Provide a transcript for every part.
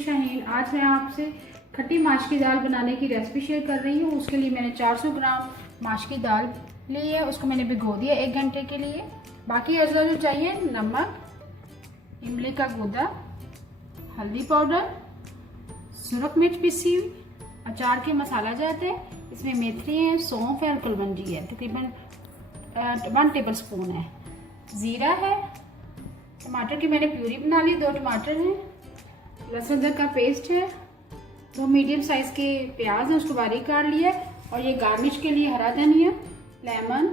शाहीन। आज मैं आपसे खट्टी माश की दाल बनाने की रेसिपी शेयर कर रही हूँ। उसके लिए मैंने 400 ग्राम माश की दाल ली है। उसको मैंने भिगो दिया 1 घंटे के लिए। बाकी अज्जा जो चाहिए नमक, इमली का गूदा, हल्दी पाउडर, सुरख मिर्च पिसी हुई, अचार के मसाला जाते हैं। इसमें मेथी है, सौंफ है और कलवंजी है, तकरीबन 1 टेबल स्पून है। ज़ीरा है, टमाटर की मैंने प्यूरी बना ली, 2 टमाटर हैं, लहसुन अदरक का पेस्ट है, 2 मीडियम साइज़ के प्याज हैं, उसको बारीक काट लिया। और ये गार्निश के लिए हरा धनिया, लेमन,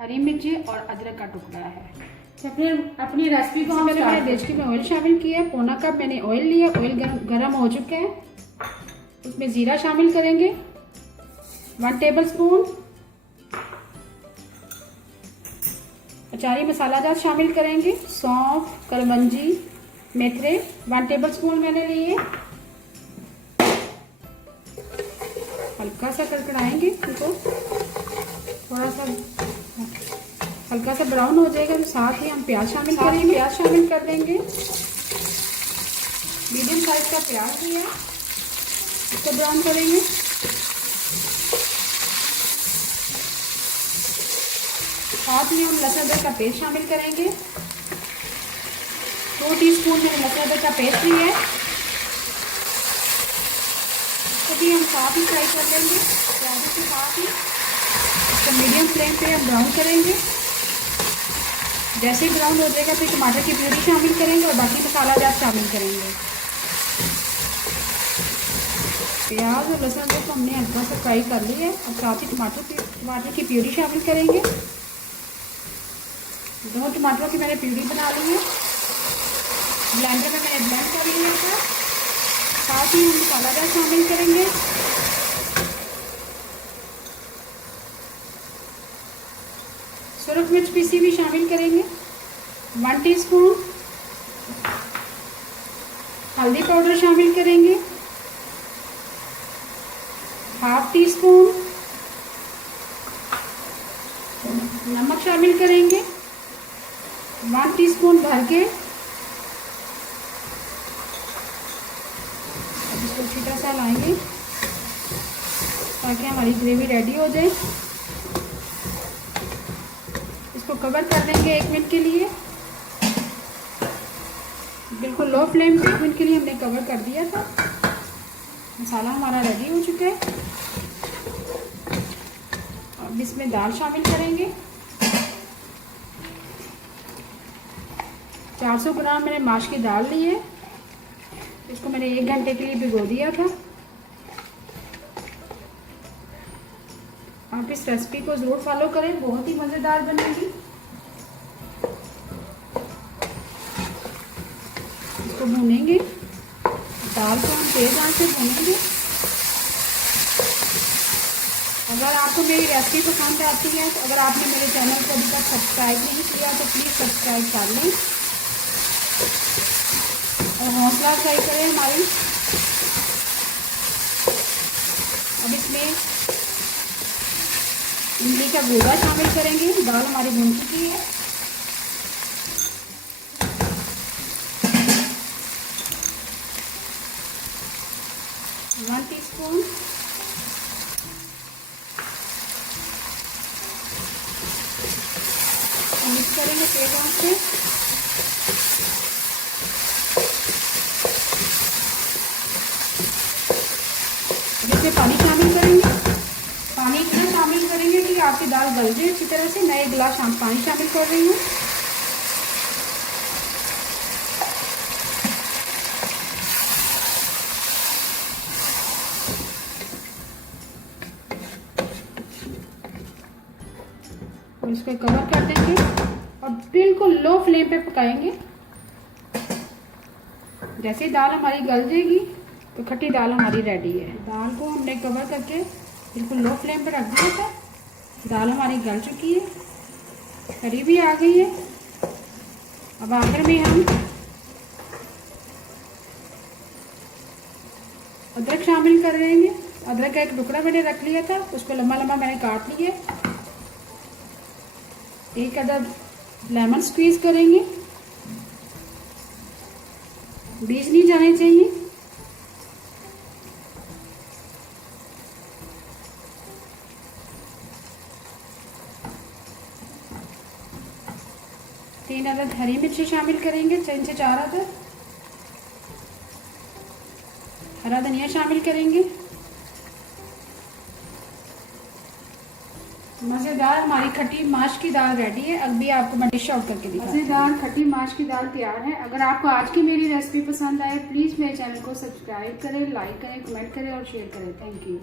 हरी मिर्ची और अदरक का टुकड़ा है। तो अपनी रेसिपी को मैंने डेचकी में ऑयल शामिल किया है। पौना कप मैंने ऑयल लिया। ऑयल गर्म हो चुका है। उसमें ज़ीरा शामिल करेंगे, 1 टेबल स्पून अचारी मसाला जात शामिल करेंगे, सौंफ, कलवंजी, मेथरे 1 टेबल स्पून मैंने लिए। हल्का सा कड़कड़ाएंगे इनको, थोड़ा सा हल्का सा ब्राउन हो जाएगा तो साथ ही हम प्याज शामिल करेंगे। प्याज शामिल कर देंगे, मीडियम साइज का प्याज लिया, इसको ब्राउन करेंगे। साथ में हम लहसुन अदरक का पेस्ट शामिल करेंगे। 2 टीस्पून मैंने लहसुन अदरक का पेस्ट लिया है, इसको भी हम साथ ही फ्राई कर लेंगे प्याज के साथ ही। इसको मीडियम फ्लेम पे हम ब्राउन करेंगे। जैसे ही ब्राउन हो जाएगा फिर टमाटर की प्यूरी शामिल करेंगे और बाकी मसाला जात शामिल करेंगे। प्याज और लहसुन अदरक को हमने हल्का सा फ्राई कर लिया है। और साथ ही टमाटर की प्यूरी शामिल करेंगे। 2 टमाटरों की मैंने प्यूरी बना ली है, ब्लेंडर में मैंने ब्लेंड कर लिया है। साथ ही हम मसाला जात शामिल करेंगे। सुरख मिर्च पीसी भी शामिल करेंगे, 1 टीस्पून हल्दी पाउडर शामिल करेंगे, 1/2 टीस्पून नमक शामिल करेंगे, 1 टीस्पून भर के अब इसको अच्छी तरह से लाएंगे ताकि हमारी ग्रेवी रेडी हो जाए। इसको कवर कर देंगे 1 मिनट के लिए, बिल्कुल लो फ्लेम पे 1 मिनट के लिए हमने कवर कर दिया था। मसाला हमारा रेडी हो चुका है। अब इसमें दाल शामिल करेंगे। 400 ग्राम मैंने माश की दाल ली है। इसको मैंने 1 घंटे के लिए भिगो दिया था। आप इस रेसिपी को ज़रूर फॉलो करें, बहुत ही मज़ेदार बनेगी। इसको भूनेंगे, दाल को हम तेज़ आंच से भूनेंगे। अगर आपको मेरी रेसिपी पसंद आती है तो अगर आपने मेरे चैनल को अभी तक सब्सक्राइब नहीं किया तो प्लीज़ सब्सक्राइब कर लें और हौसला अफजाई करें हमारी। अब इसमें इमली का गूदा शामिल करेंगे। दाल हमारी भून चुकी है। वन टीस्पून मिक्स करेंगे तेज आंच से। इसमें पानी शामिल करेंगे। पानी इतना शामिल करेंगे कि आपकी दाल गल जाए अच्छी तरह से। मैं 1 गिलास पानी शामिल कर रही हूँ। और इसको कवर कर देंगे और बिल्कुल लो फ्लेम पे पकाएंगे। जैसे ही दाल हमारी गल जाएगी तो खट्टी दाल हमारी रेडी है। दाल को हमने कवर करके बिल्कुल लो फ्लेम पे रख दिया था। दाल हमारी गल चुकी है, करीब ही आ गई है। अब आखिर में हम अदरक शामिल कर देंगे। अदरक का 1 टुकड़ा मैंने रख लिया था, उसको लंबा लंबा मैंने काट लिया। 1 अदद लेमन स्क्वीज करेंगे, बीज नहीं जाने चाहिए। 3 अदद हरी मिर्ची शामिल करेंगे, 3 से 4 अदद। हरा धनिया शामिल करेंगे। मज़ेदार हमारी खट्टी माश की दाल रेडी है। अभी आपको मैं डिश आउट करके दिखाती हूँ। मज़ेदार खट्टी माश की दाल तैयार है। अगर आपको आज की मेरी रेसिपी पसंद आए प्लीज़ मेरे चैनल को सब्सक्राइब करें, लाइक करें, कमेंट करें और शेयर करें। Thank you.